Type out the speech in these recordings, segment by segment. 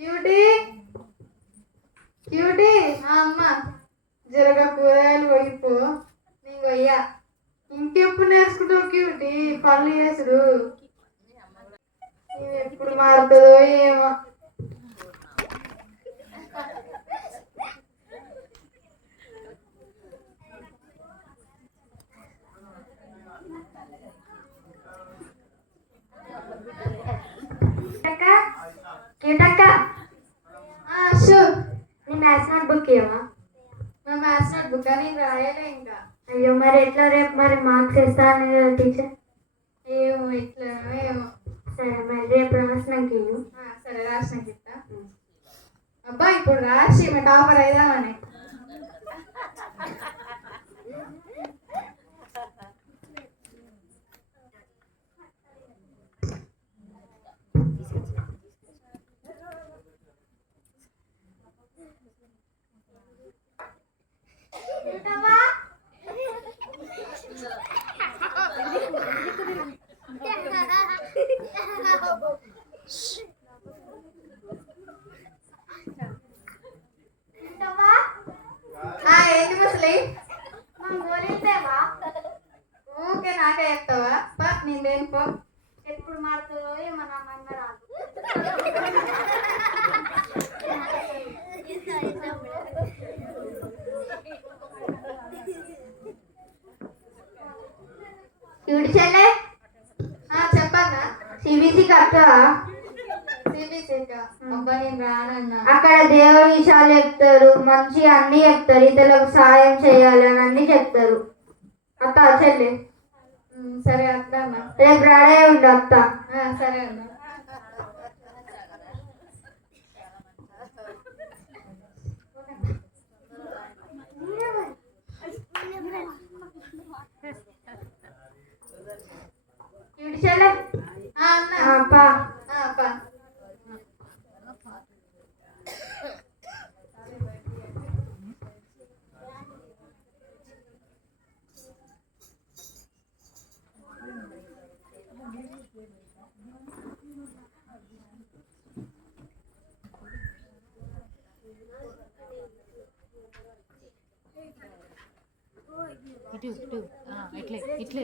Cutie cutie అమ్మ జరగ కూరగాయలు పోయిపో నేను పోయ్యా. ఇంకెప్పుడు నేర్చుకుంటావు క్యూటీ పనులు చేసుడు? ఎప్పుడు మారుతుందో ఏమో. క్యూటక్క షూర్. నీ మ్యాథ్స్ నోట్ బుక్ ఇవ్వవా? నా మ్యాథ్స్ నోట్ బుక్ అని రాయలే ఇంకా. అయ్యో మరి ఎట్లా రేపు మరి మార్క్స్ ఇస్తా అని కదా టీచర్. ఏమో ఇట్లా ఏమో. సరే మరి రేపు రాసినాక ఇవ్వు. సరే రాసినాక ఇస్తా. అబ్బా ఇప్పుడు రాసి మా టాపర్ అయిదామని. ఏంటి ముసలి ఊకే నాకే చెప్తావా? నేను దేని పో. ఎప్పుడు మారుతుందో ఏమో నా అమ్మ రాదు. క్యూటీ చెల్లె చెప్పన్నా. సిబిసి కట్టవా? అబ్బా నేను రానన్నా. అక్కడ దేవుడి విషయాలు చెప్తారు, మంచి అన్ని చెప్తారు, ఇతరులకు సాయం చేయాలి అని అన్ని చెప్తారు. అత్త చెల్లి సరే అత్త అన్న. రేపు రెడీ ఉండు అత్త. సరే అన్న. క్యూటీ చెల్లి అప్పా. ఇట్లే ఇట్లే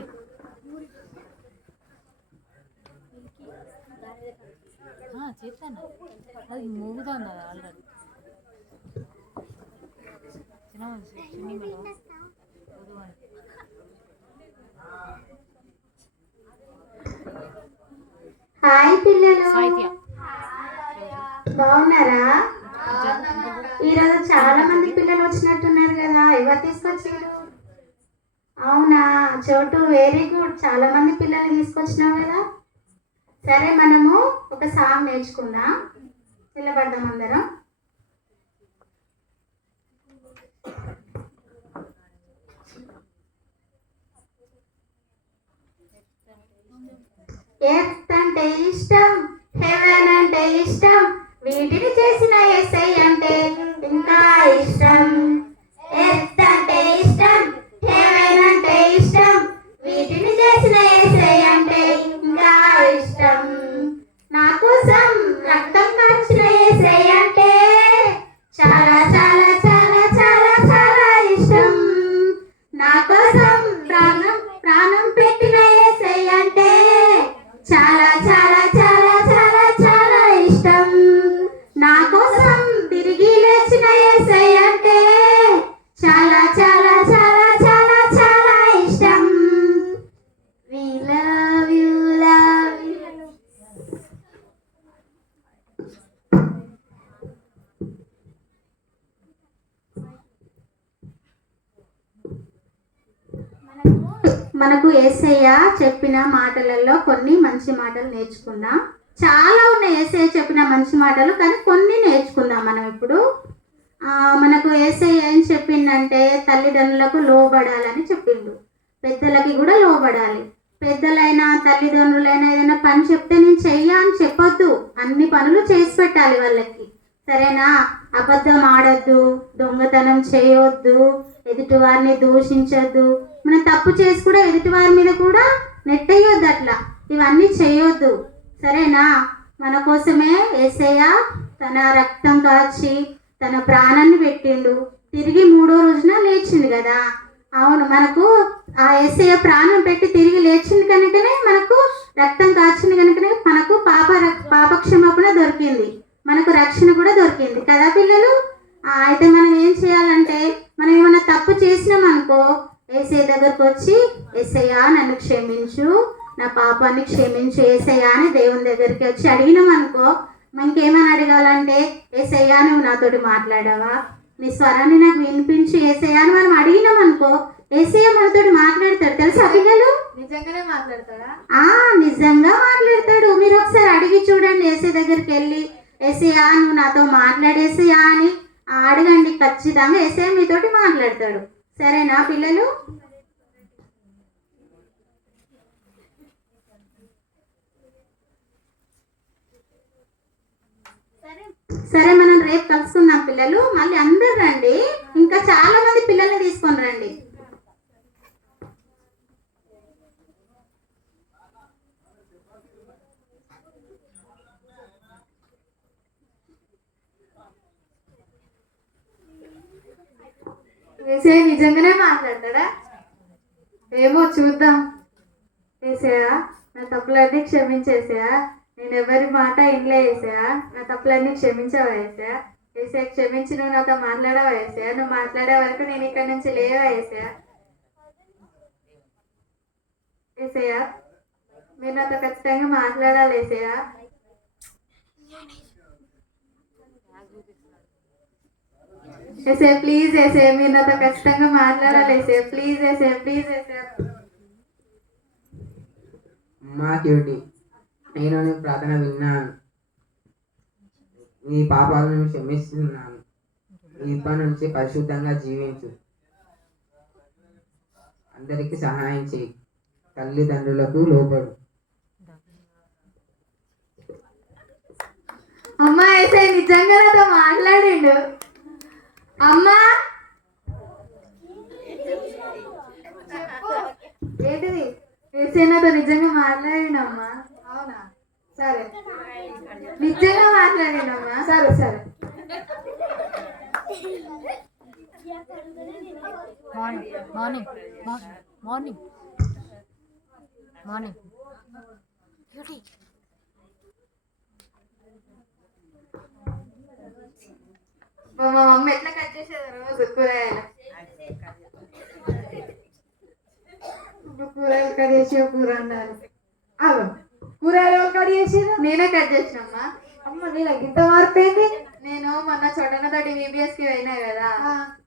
చేస్తాను. అది మూగుతుంది అది ఆల్రెడీ. హాయ్ పిల్లలు, బాగున్నారా? ఈరోజు చాలా మంది పిల్లలు వచ్చినట్టున్నారు కదా, ఎవరు తీసుకొచ్చారు? అవునా చోటు, వెరీ గుడ్. చాలా మంది పిల్లల్ని తీసుకొచ్చినావు కదా. సరే మనము ఒక సాంగ్ నేర్చుకుందాం, నిలబడ్డాం అందరం. ఎర్త్ అంటే ఇష్టం, హెవెన్ అంటే ఇష్టం, వీటిని చేసిన ఎస్ఐ అంటే ఇంకా ఇష్టం. ఎర్త్ అంటే ఇష్టం, హెవెన్ అంటే ఇష్టం, వీటిని చేసిన ఎస్ఐ అంటే ఇంకా ఇష్టం. నా కోసం రక్తం కాచిన ఎస్ఐ అంటే చాలా చాలా చాలా చాలా చాలా ఇష్టం. నా కోసం ప్రాణం ప్రాణం పెట్టిన ఎస్ఐ అంటే చాలా చాలా చాలా చాలా చాలా ఇష్టం. నా కోసం తిరిగి లేచిన ఎస్ఐ అంటే చాలా చాలా చాలా చాలా చాలా ఇష్టం. We love you, love you. మనకు యేసయ్య చెప్పిన మాటలలో కొన్ని మంచి మాటలు నేర్చుకుందాం. చాలా ఉన్నాయి యేసయ్య చెప్పిన మంచి మాటలు, కానీ కొన్ని నేర్చుకుందాం మనం ఇప్పుడు. మనకు యేసయ్య ఏం చెప్పిందంటే తల్లిదండ్రులకు లోబడాలని చెప్పిండు, పెద్దలకి కూడా లోబడాలి. పెద్దలైనా తల్లిదండ్రులైనా ఏదైనా పని చెప్తే నేను చెయ్యా అని చెప్పొద్దు, అన్ని పనులు చేసి పెట్టాలి వాళ్ళకి. సరేనా? అబద్ధం ఆడొద్దు, దొంగతనం చేయొద్దు, ఎదుటి వారిని దూషించొద్దు, మనం తప్పు చేసి కూడా ఎదుటి వారి మీద కూడా నెట్టేయొద్దు, అట్లా ఇవన్నీ చేయొద్దు. సరేనా? మన కోసమే యేసయ్య తన రక్తం కాచి తన ప్రాణాన్ని పెట్టిండు, తిరిగి మూడో రోజున లేచిండు కదా. అవును, మనకు ఆ యేసయ్య ప్రాణం పెట్టి తిరిగి లేచింది కనుకనే మనకు రక్తం కాచింది కనుకనే మనకు పాపక్షమాపణ దొరికింది, మనకు రక్షణ కూడా దొరికింది కదా పిల్లలు. అయితే మనం ఏం చేయాలంటే, మనం ఏమైనా తప్పు చేసినాం అనుకో, యేసయ్య దగ్గరకు వచ్చి యేసయ్య నన్ను క్షమించు, నా పాపాన్ని క్షమించు యేసయ్య అని దేవుని దగ్గరికి వచ్చి అడిగినాం అనుకో, మనకేమని అడగాలంటే, యేసయ్య నువ్వు నాతోటి మాట్లాడావా, నీ స్వరాన్ని నాకు వినిపించి యేసయ్య అని మనం అడిగినాం అనుకో, యేసయ్య మనతోటి మాట్లాడతాడు. తెలుసా పిల్లలు? నిజంగానే మాట్లాడతాడా? నిజంగా మాట్లాడతాడు. మీరు ఒకసారి అడిగి చూడండి, యేసయ్య దగ్గరికి వెళ్ళి యేసయ్య నువ్వు నాతో మాట్లాడేసయ్యా అని అడగండి, ఖచ్చితంగా యేసయ్య మీతోటి మాట్లాడతాడు. సరేనా పిల్లలు? సరే, మనం రేపు కలుసుకుందాం పిల్లలు. మళ్ళీ అందరు రండి, ఇంకా చాలా మంది పిల్లల్ని తీసుకొని రండి. యేసయ్య నిజంగానే మాట్లాడతాడా? ఏమో చూద్దాం. యేసయ్య నా తప్పులన్నీ క్షమించేసా, నేను ఎవరి మాట ఇంట్లో యేసయ్య, నా తప్పులన్నీ క్షమించావా యేసయ్య? యేసయ్య క్షమించి నువ్వు నాతో మాట్లాడావా యేసయ్య? నువ్వు మాట్లాడే వరకు నేను ఇక్కడ నుంచి లేవా యేసయ్య? యేసయ్య మీరు నాతో ఖచ్చితంగా మాట్లాడాలి యేసయ్య. యేసయ్య ప్లీజ్ యేసయ్య మీరు నాతో ఖచ్చితంగా మాట్లాడాలి యేసయ్య, ప్లీజ్ యేసయ్య, ప్లీజ్ యేసయ్య. మా క్యూటీ, నేను నీ ప్రార్థన విన్నాను, నీ పాపాలను క్షమిస్తున్నాను, ఇప్పటి నుంచి పరిశుద్ధంగా జీవించు, అందరికీ సహాయం చేయి, తల్లిదండ్రులకు లోబడు. అమ్మా యేసయ్య నిజంగా నాతో మాట్లాడిండు. అమ్మా ఏంటిది? యేసయ్య నాతో నిజంగా మాట్లాడిండమ్మా. అవునా? సరే, నిజంగా మాట్లాడిండమ్మా. సరే సరే. Morning morning morning beauty. మా మమ్మీ ఎట్లా కట్ చేసేది రోజు కూరగాయలు కట్ చేసి కూర వండాలి. కూరగాయలు కట్ చేసి నేనే కట్ చేసినమ్మా. అమ్మ నీళ్ళకి ఇంత మార్పేంది? నేను మొన్న చొట్టనతోటి VBSకి పోయినా కదా,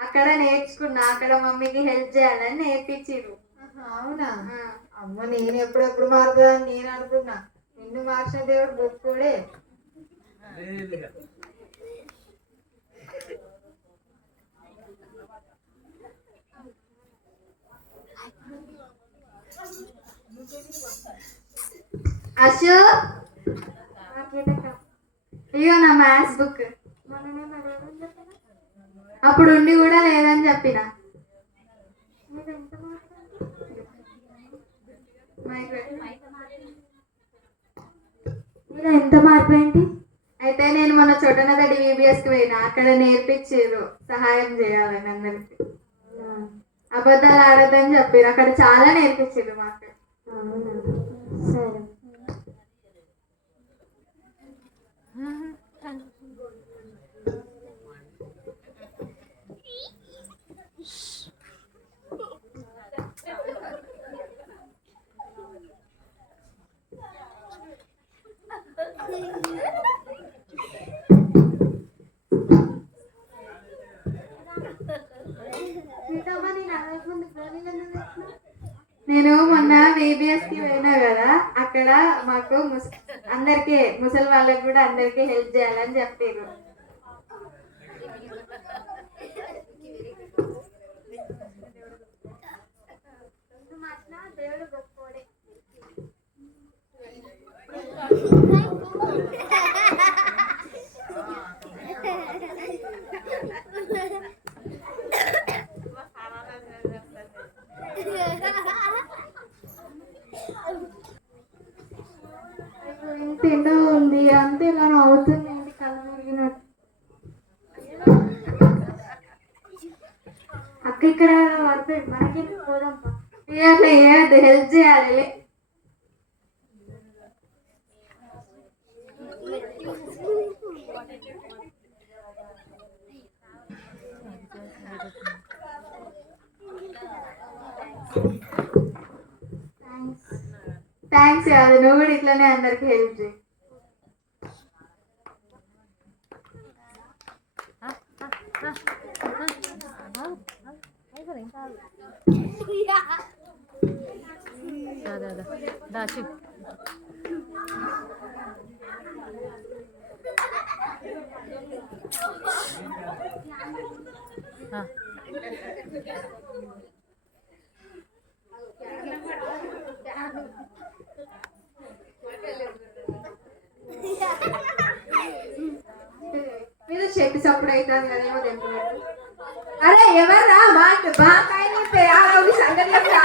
అక్కడ నేర్చుకున్నా, అక్కడ మమ్మీకి హెల్ప్ చేయాలని నేర్పించిరు. అవునా? అమ్మ నేను ఎప్పుడెప్పుడు మారుతుందని నేను అనుకున్నా, నిన్ను మార్చిన దేవుడు గొప్పోడే. అశు ఇగో నా మ్యాథ్స్ బుక్, అప్పుడు ఉండి కూడా లేదని చెప్పిన. ఎంత మార్పు ఏంటి? అయితే నేను మన చోటనదడి VBSకి పోయినా, అక్కడ నేర్పించారు సహాయం చేయాలని అందరికి, అబద్ధాలు ఆడొద్దని చెప్పారు, అక్కడ చాలా నేర్పించారు మాకు. సరే. నేను మొన్న VBSకి పోయినా కదా, అక్కడ మాకు అందరికి ముసలి వాళ్ళకి కూడా అందరికి హెల్ప్ చేయాలని చెప్పారు. దేవుడు గొప్పోడే. ఎంత ఎండ ఉంది, అంతే ఇలా అవుతుంది, కళ్ళు మురిగినట్టు. అక్క ఇక్కడ పడిపోయి మనకి పోదాం అట్లా ఏది హెల్ప్ చేయాలి. థ్యాంక్స్ కాదు, నువ్వు కూడా ఇట్లానే అందరికి హెల్ప్ చేయి. దాచి మీరు చెట్టు చప్పుడు అవుతుంది కదేమో తెంపినట్టు. అరే ఎవర్రా బాగా సంగతి చెప్తా.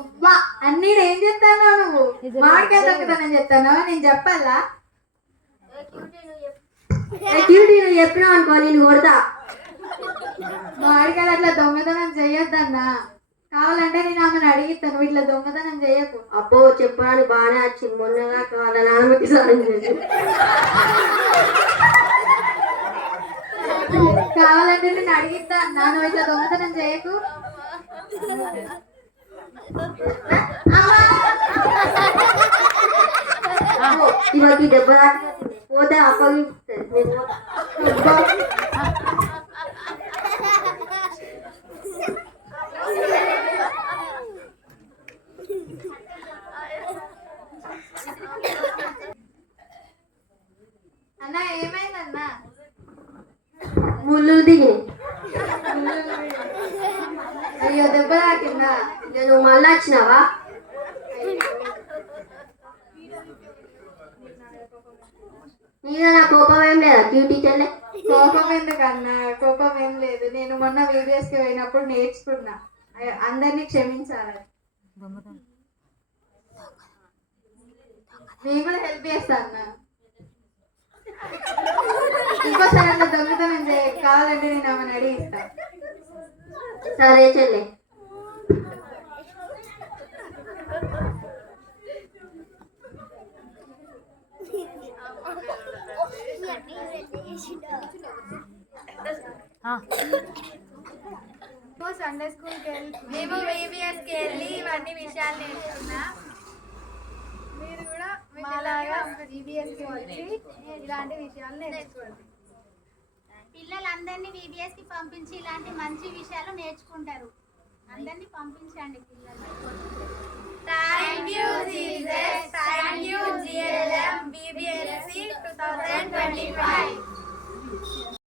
అబ్బా అన్నీ ఏం చెప్తాను నువ్వు? మామిడికాయ దొంగతనం చెప్తాను నేను చెప్పాలా? నువ్వు చెప్పినావు అనుకో నేను కొడతా. మామిడికాయలు అట్లా దొంగతనం చెయ్యొద్దన్నా. కావాలంటే నేను ఆమెను అడిగిస్తాను, ఇట్లా దొంగతనం చేయకు. అబ్బో చెప్పడానికి బాగానే వచ్చింది. మొన్నగా కావాల నాన్నకి సాయం చేసి కావాలంటే నేను అడిగిస్తా అన్నా, నువ్వు ఇట్లా దొంగతనం చేయకు. ఇవాళ దెబ్బ దాటి పోతే అప్పగిస్తుంది. అన్నా ఏమైందన్నా? ముళ్ళు దిగి అయ్యో దెబ్బ తాకిందా? నేను మళ్ళీ వచ్చినావా? నీగా నా కోపం ఏం లేదా క్యూటీ చెల్లె? కోపం ఎందుకన్నా? కోపం ఏం లేదు. నేను మొన్న VBSకి పోయినప్పుడు నేర్చుకున్నా అందరినీ క్షమించాలని. నేను కూడా హెల్ప్ చేస్తా అన్నా. ఇంకోసారి అట్లా దొంగతనం కావాలంటే నేను ఆమెను అడిగిస్తా. సరే చెల్లె. సండే స్కూల్కి వెళ్ళి మేము VBSకి వెళ్ళి ఇవన్నీ విషయాలు నేర్చుకున్నా. మీరు కూడా మాలాగా VBSకి వచ్చి ఇలాంటి విషయాలు నేర్చుకోండి. పిల్లలందరినీ VBSకి పంపించి ఇలాంటి మంచి విషయాలు నేర్చుకుంటారు. అందరినీ పంపించండి పిల్లలు. Thank you Jesus, thank you GLM VBSC 2025.